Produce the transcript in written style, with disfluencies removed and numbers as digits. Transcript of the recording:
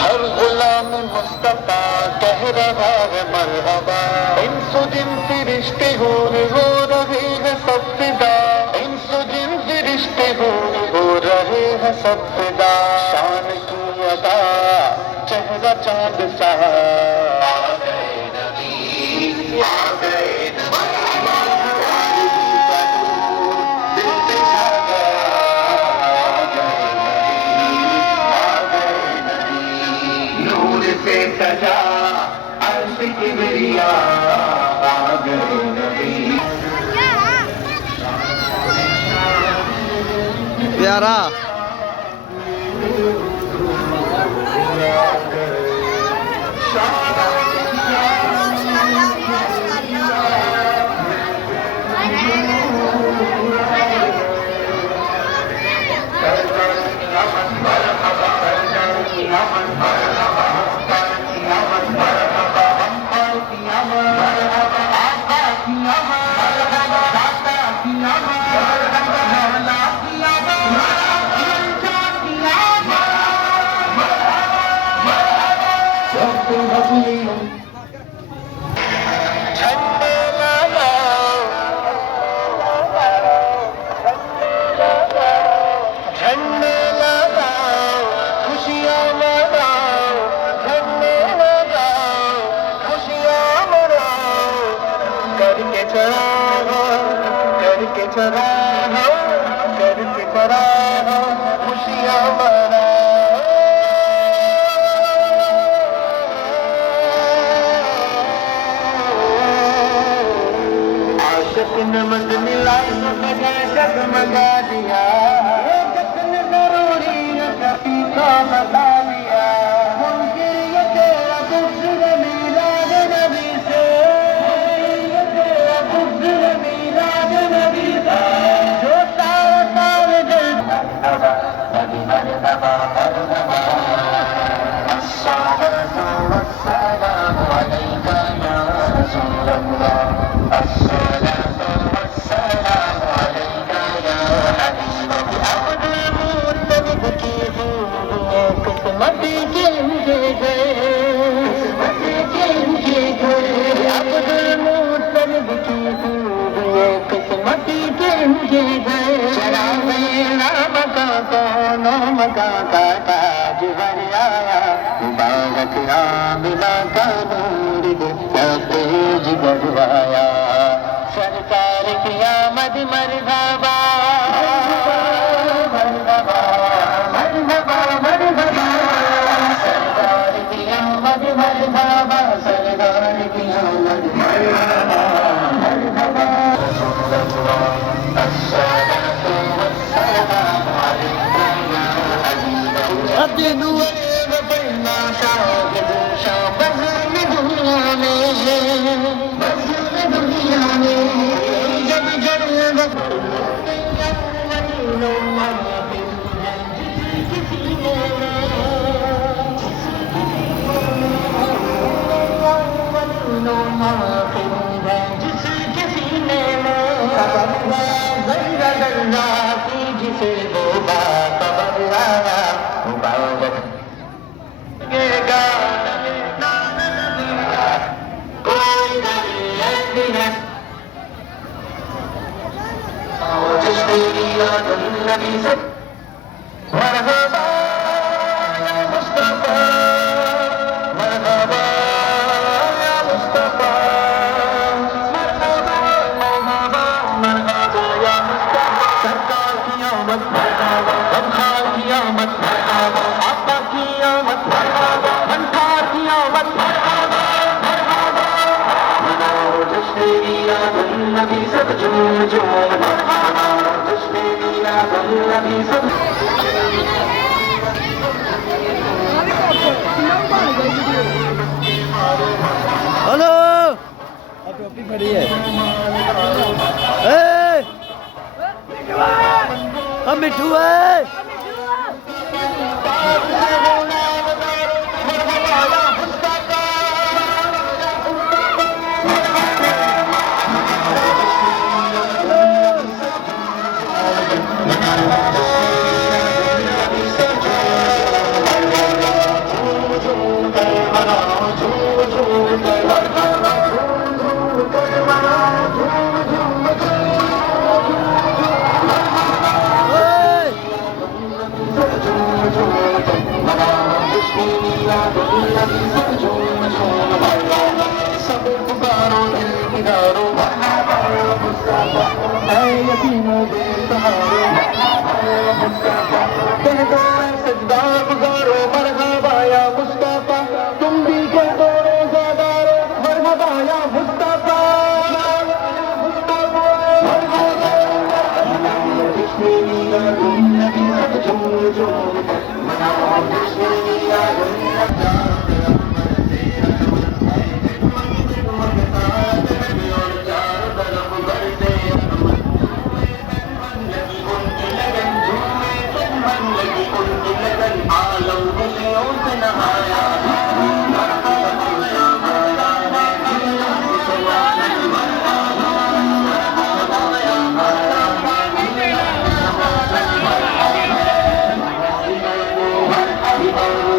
हर गुलाम मुस्तफा कह रहा है मरहबा, इंसो जिनसे रिश्ते हो रहे हैं सब फिदा, इंसो जिनसे रिश्ते हो रहे हैं सब फिदा। शान की अदा चेहरा चांद सा, आ गए नबी, आ गए से सजा अर्श किबरिया, आ गए नबी। प्यारा करके चरा खुशियाँ मना। आशिक नमज मिलाई जगमगा दिया, जश्न जरूरी कभी का बता दिया। मुमकिन ये तेरा गुज़र मीलाद नबी से, गुज़र मीलाद नबी से, जो सारा सारे दिल मरहबा मरहबा। अस्सलातु वस्सलामु अलैका या रसूलल्लाह, अस्सलातु वस्सलामु अलैका या हबीबल्लाह। अब्दुल मुत्तलिब की खूबियाँ किस्मत के गए, अब्दुल मुत्तलिब की खूबियाँ किस्मत के गए। चराग़े नामका कौनो मका का ताज वर आया, मुबारक आमिना का नूर दिखता तेज गरवाया। सरकार की आमद मरहबा मरहबा मरहबा मरहबा, सरकार की आमद मरहबा, सरकार की आमद मरहबा मरहबा। अस्सलातु वस्सलामु अलैका या हबीबल्लाह। अदनु वफ़ना शाहिद शाबह में दुनिया में, दुनिया में जब जरूरत जिसे वो बाखबर आया, मुबारक ये गाना कोई नहीं है। जिसने लिया नबी से मरहबा या मुस्तफा, मरहबा या मुस्तफा, मरहबा मरहबा मरहबा या मुस्तफा। सरकार की आमद मरहबा, गमखार की आमद मरहबा, आका की आमद मरहबा, मनकार की आमद मरहबा मरहबा। मनाओ जश्न ईद नबी सब झूम झूम मरहबा, जश्न ईद नबी सब। हेलो टोपी पड़ी है। हम मिठू है। है यतीमों बेसहारे कह दो ऐ सजदा गुजारो मरहबा या मुस्तफा तुम भी कह दो रोज़ादारो मरहबा या मुस्तफा Oh